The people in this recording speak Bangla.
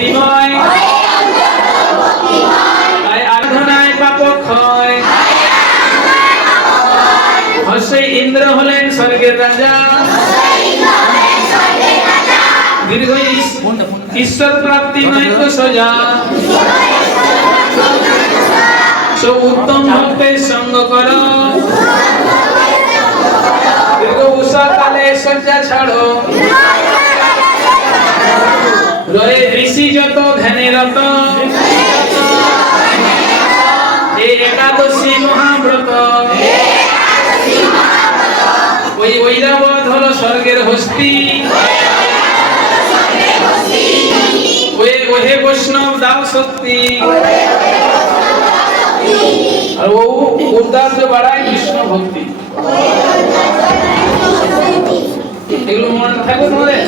ভক্তিময় তাই আরাধনায় পাপ ক্ষয়। হস্যই ইন্দ্র হলেন স্বর্গের রাজা, দীর্ঘ ঈশ্বর প্রাপ্তি নয় তো সোজা। সব উত্তম ভক্তের সঙ্গ করো, দীর্ঘ উষা কালে শয্যা ছাড়ো। রয়ে ঋষি যত ধ্যানে রত, এই একাদশী মহাব্রত। ওই ঐরাবত হলো স্বর্গের হস্তি, ওহে বৈষ্ণব দাও শক্তি। আর ও উদ্ধার বাড়ায় কৃষ্ণ ভক্তি। এগুলো মনে থাকবে তোমাদের।